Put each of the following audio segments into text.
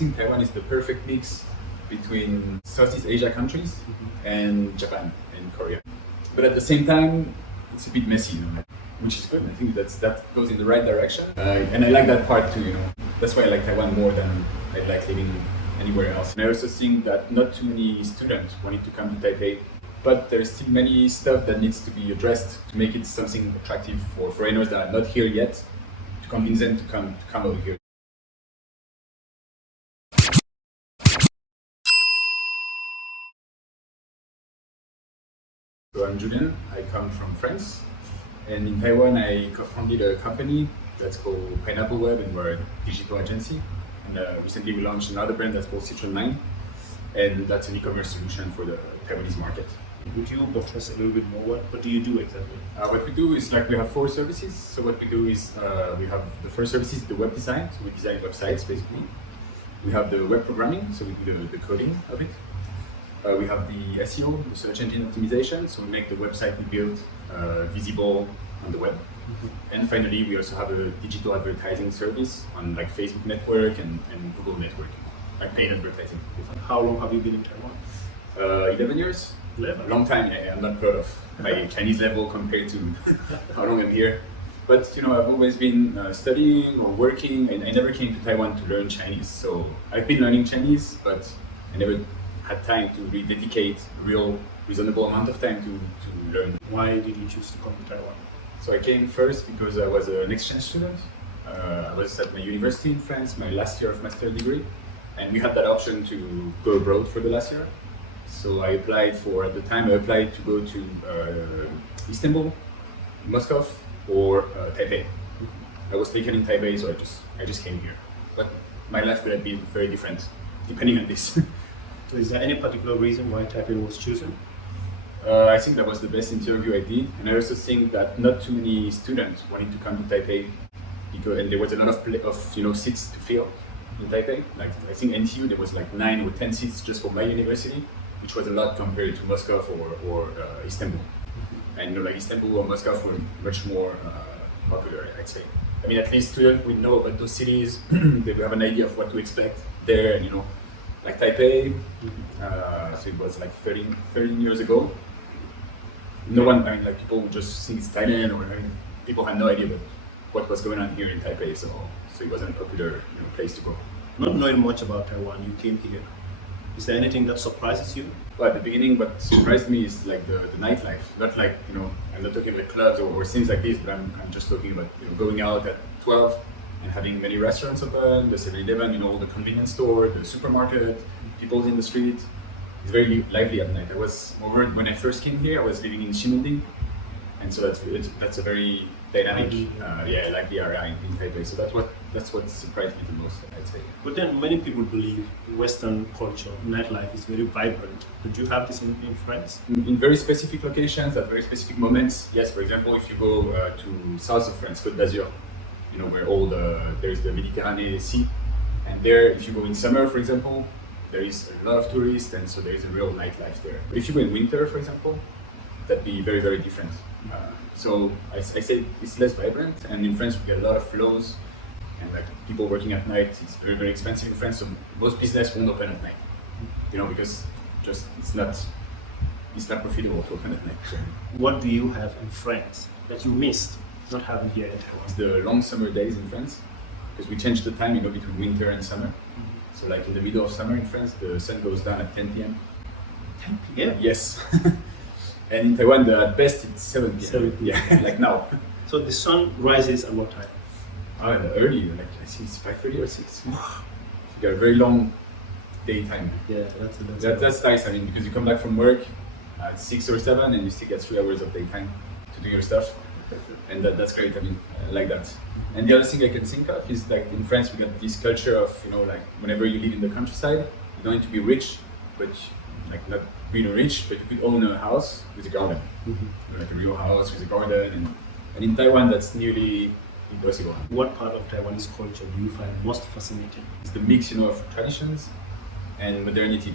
think Taiwan is the perfect mix between Southeast Asia countries and Japan and Korea. But at the same time, it's a bit messy, which is good. I think that goes in the right direction. And I like that part too, That's why I like Taiwan more than I like living anywhere else. And I also think that not too many students wanting to come to Taipei, but there's still many stuff that needs to be addressed to make it something attractive for foreigners that are not here yet, to convince them to come over here. So I'm Julian, I come from France, and in Taiwan I co-founded a company that's called Pineapple Web, and we're a digital agency. And recently we launched another brand that's called Citron 9, and that's an e-commerce solution for the Taiwanese market. Would you buttress a little bit more? What do you do exactly? What we do is we have 4 services. So what we do is we have the first service is the web design. So we design websites basically. We have the web programming, so we do the coding of it. We have the SEO, the search engine optimization. So we make the website we build visible on the web. And finally, we also have a digital advertising service on Facebook network and Google networking, paid advertising. How long have you been in Taiwan? 11 years. 11? A long time. I'm not proud of my Chinese level compared to how long I'm here. But I've always been studying or working, and I never came to Taiwan to learn Chinese. So I've been learning Chinese, but I never had time to really dedicate a real reasonable amount of time to learn. Why did you choose to come to Taiwan? So I came first because I was an exchange student. I was at my university in France, my last year of master's degree, and we had that option to go abroad for the last year. So I applied to go to Istanbul, Moscow, or Taipei. I was taken in Taipei, so I just came here. But my life could have been very different depending on this. So is there any particular reason why Taipei was chosen? I think that was the best interview I did, and I also think that not too many students wanted to come to Taipei, and there was a lot of seats to fill in Taipei. I think NTU there was 9 or 10 seats just for my university, which was a lot compared to Moscow or Istanbul. And Istanbul or Moscow were much more popular, I'd say. I mean, at least students would know about those cities. They would have an idea of what to expect there, like Taipei. So it was 13 years ago. No one, people would just think it's Thailand, or people had no idea about what was going on here in Taipei. So it wasn't a popular place to go. Not knowing much about Taiwan, you came here. Is there anything that surprises you? Well, at the beginning, what surprised me is the nightlife. Not I'm not talking about clubs or things like this, but I'm just talking about going out at 12 and having many restaurants open, the 7-Eleven, all the convenience store, the supermarket, people in the street. It's very lively at night. When I first came here, I was living in Ximending, and so that's a very dynamic, lively area in Taipei. So that's what surprised me the most, I'd say. But then many people believe Western culture, nightlife is very vibrant. Did you have this in France? In very specific locations, at very specific moments, yes. For example, if you go to south of France, Côte d'Azur, where there's the Mediterranean Sea, and there, if you go in summer, for example, there is a lot of tourists, and so there is a real nightlife there. But if you go in winter, for example, that'd be very, very different. So I say it's less vibrant, and in France we get a lot of flows, and people working at night. It's very, very expensive in France, so most business won't open at night, because just it's not profitable to open at night. What do you have in France that you missed not having here in Taiwan? It's the long summer days in France, because we change the time, between winter and summer. So in the middle of summer in France, the sun goes down at 10 p.m. 10 p.m? Yes. And in Taiwan, at best, it's 7 p.m. 7 p.m. Yeah, like now. So the sun rises at what time? Early, I think it's 5:30 or 6. You got a very long daytime. Yeah, that's nice. Because you come back from work at 6 or 7, and you still get 3 hours of daytime to do your stuff. And that's great. I like that. And the other thing I can think of is in France we got this culture of whenever you live in the countryside, you don't need to be rich, but not really rich, but you could own a house with a garden, a real house with a garden. And in Taiwan that's nearly impossible. What part of Taiwanese culture do you find most fascinating? It's the mix of traditions and modernity.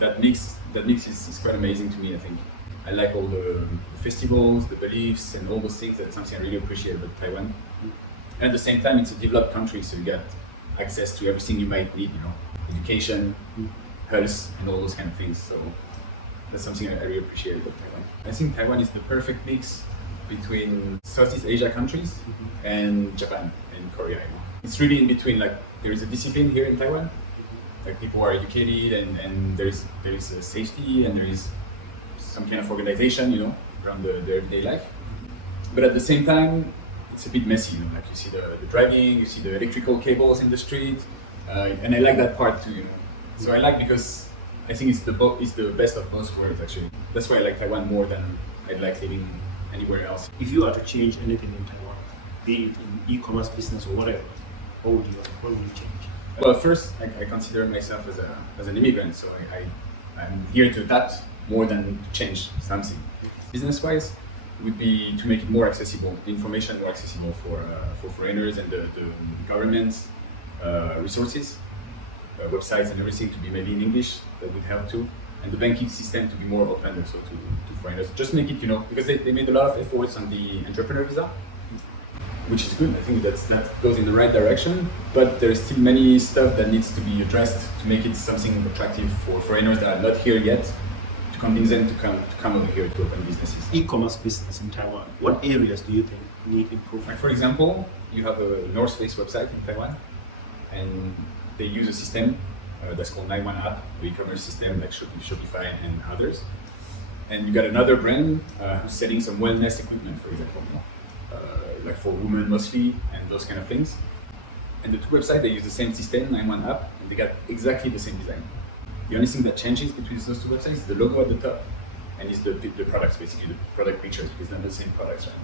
That mix is quite amazing to me. I think I like all the festivals, the beliefs, and all those things. That's something I really appreciate about Taiwan. And at the same time, it's a developed country, so you get access to everything you might need, education, health, and all those kind of things. So that's something I really appreciate about Taiwan. I think Taiwan is the perfect mix between Southeast Asia countries and Japan and Korea. It's really in between. Like there is a discipline here in Taiwan. Like people are educated and there is a safety and there is some kind of organization, around the everyday life. But at the same time, it's a bit messy. Like you see the driving, you see the electrical cables in the street, and I like that part too. So I like because I think it's the best of both worlds actually. That's why I like Taiwan more than I'd like living anywhere else. If you are to change anything in Taiwan, be it in e-commerce business or whatever, what would you change? Well, first, I consider myself as an immigrant, so I'm here to adapt more than to change something. Business-wise, would be to make it more accessible, the information more accessible for foreigners and the government resources, websites and everything to be maybe in English. That would help too, and the banking system to be more open also to foreigners. Just make it, because they made a lot of efforts on the entrepreneur visa, which is good. I think that goes in the right direction, but there's still many stuff that needs to be addressed to make it something attractive for foreigners that are not here yet, to convince them to come over here to open businesses. E-commerce business in Taiwan, what areas do you think need improvement? Like for example, you have a North Face website in Taiwan, and they use a system that's called 91 App, the e-commerce system like Shopify and others. And you got another brand who's selling some wellness equipment, for example, like for women mostly, and those kind of things. And the two websites, they use the same system, 91 App, and they got exactly the same design. The only thing that changes between those two websites is the logo at the top, and is the products, basically, the product pictures, because they're not the same products, right?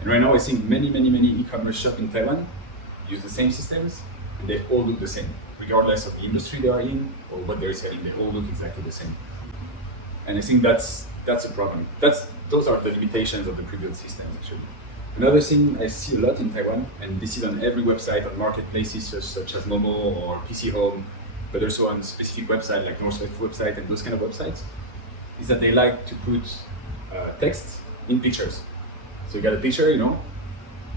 And right now, I think many e-commerce shops in Taiwan use the same systems, and they all look the same, regardless of the industry they are in or what they're selling. They all look exactly the same. And I think that's a problem. Those are the limitations of the previous systems, actually. Another thing I see a lot in Taiwan, and this is on every website, on marketplaces such as Momo or PC Home, but also on specific websites like North Face website and those kind of websites, is that they like to put text in pictures. So you got a picture,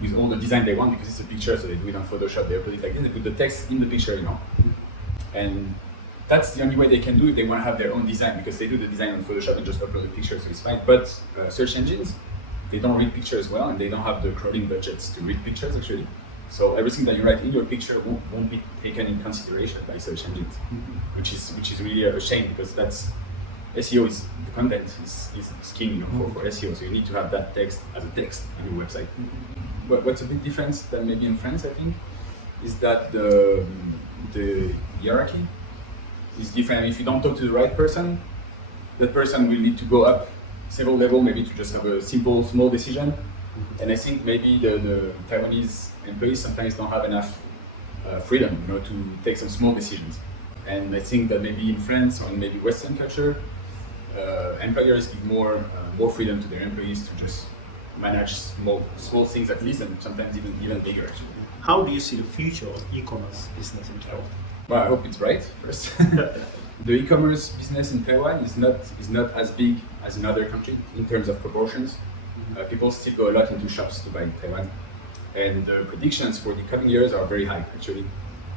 with all the design they want, because it's a picture, so they do it on Photoshop, they upload it like this, they put the text in the picture, And that's the only way they can do it. They want to have their own design, because they do the design on Photoshop and just upload the picture, so it's fine. But search engines, they don't read pictures well, and they don't have the crawling budgets to read pictures actually. So everything that you write in your picture won't be taken in consideration by search engines, which is really a shame, because that's SEO is the content is king, for SEO. So you need to have that text as a text on your website. But what's a big difference than maybe in France, I think, is that the hierarchy is different. If you don't talk to the right person, that person will need to go up several levels, maybe to just have a simple, small decision. And I think maybe the Taiwanese employees sometimes don't have enough freedom, to take some small decisions. And I think that maybe in France or in maybe Western culture, employers give more freedom to their employees to just manage small things at least, and sometimes even bigger actually. How do you see the future of e-commerce business in Taiwan? Well, I hope it's right first. The e-commerce business in Taiwan is not as big as in other countries in terms of proportions. People still go a lot into shops to buy in Taiwan, and the predictions for the coming years are very high. Actually,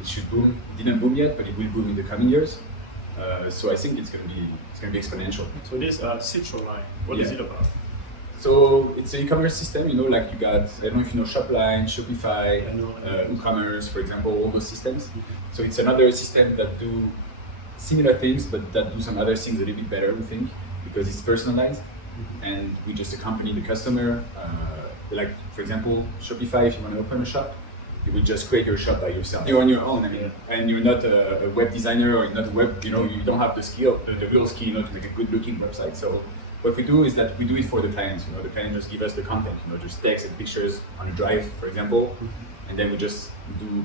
it should boom. It didn't boom yet, but it will boom in the coming years. So I think it's going to be exponential. So this Citro line, what is it about? So it's an e-commerce system. Like you got, I don't know if you know Shopline, Shopify, WooCommerce, for example, all those systems. So it's another system that do similar things, but that do some other things a little bit better, we think, because it's personalized, and we just accompany the customer. Like, for example, Shopify, if you want to open a shop, you will just create your shop by yourself. You're on your own, and you're not a web designer, or you're not a web, you don't have the skill, the real skill, to make a good-looking website. So what we do is that we do it for the clients. The client just give us the content, just text and pictures on a drive, for example, and then we just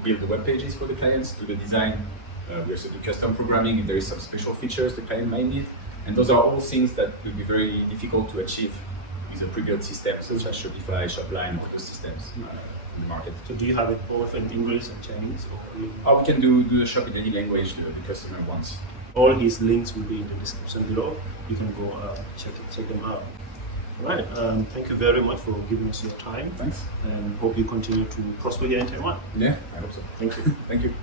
build the web pages for the clients, do the design. We also do custom programming if there is some special features the client might need, and those are all things that will be very difficult to achieve with a previous system such as Shopify, Shopline, all those systems in the market. So do you have it both in English and Chinese? Or we can do the shop in any language the customer wants. All his links will be in the description below. You can go check them out. Right. Thank you very much for giving us your time. Thanks. And hope you continue to prosper here in Taiwan. Yeah, I hope so. Thank you. Thank you.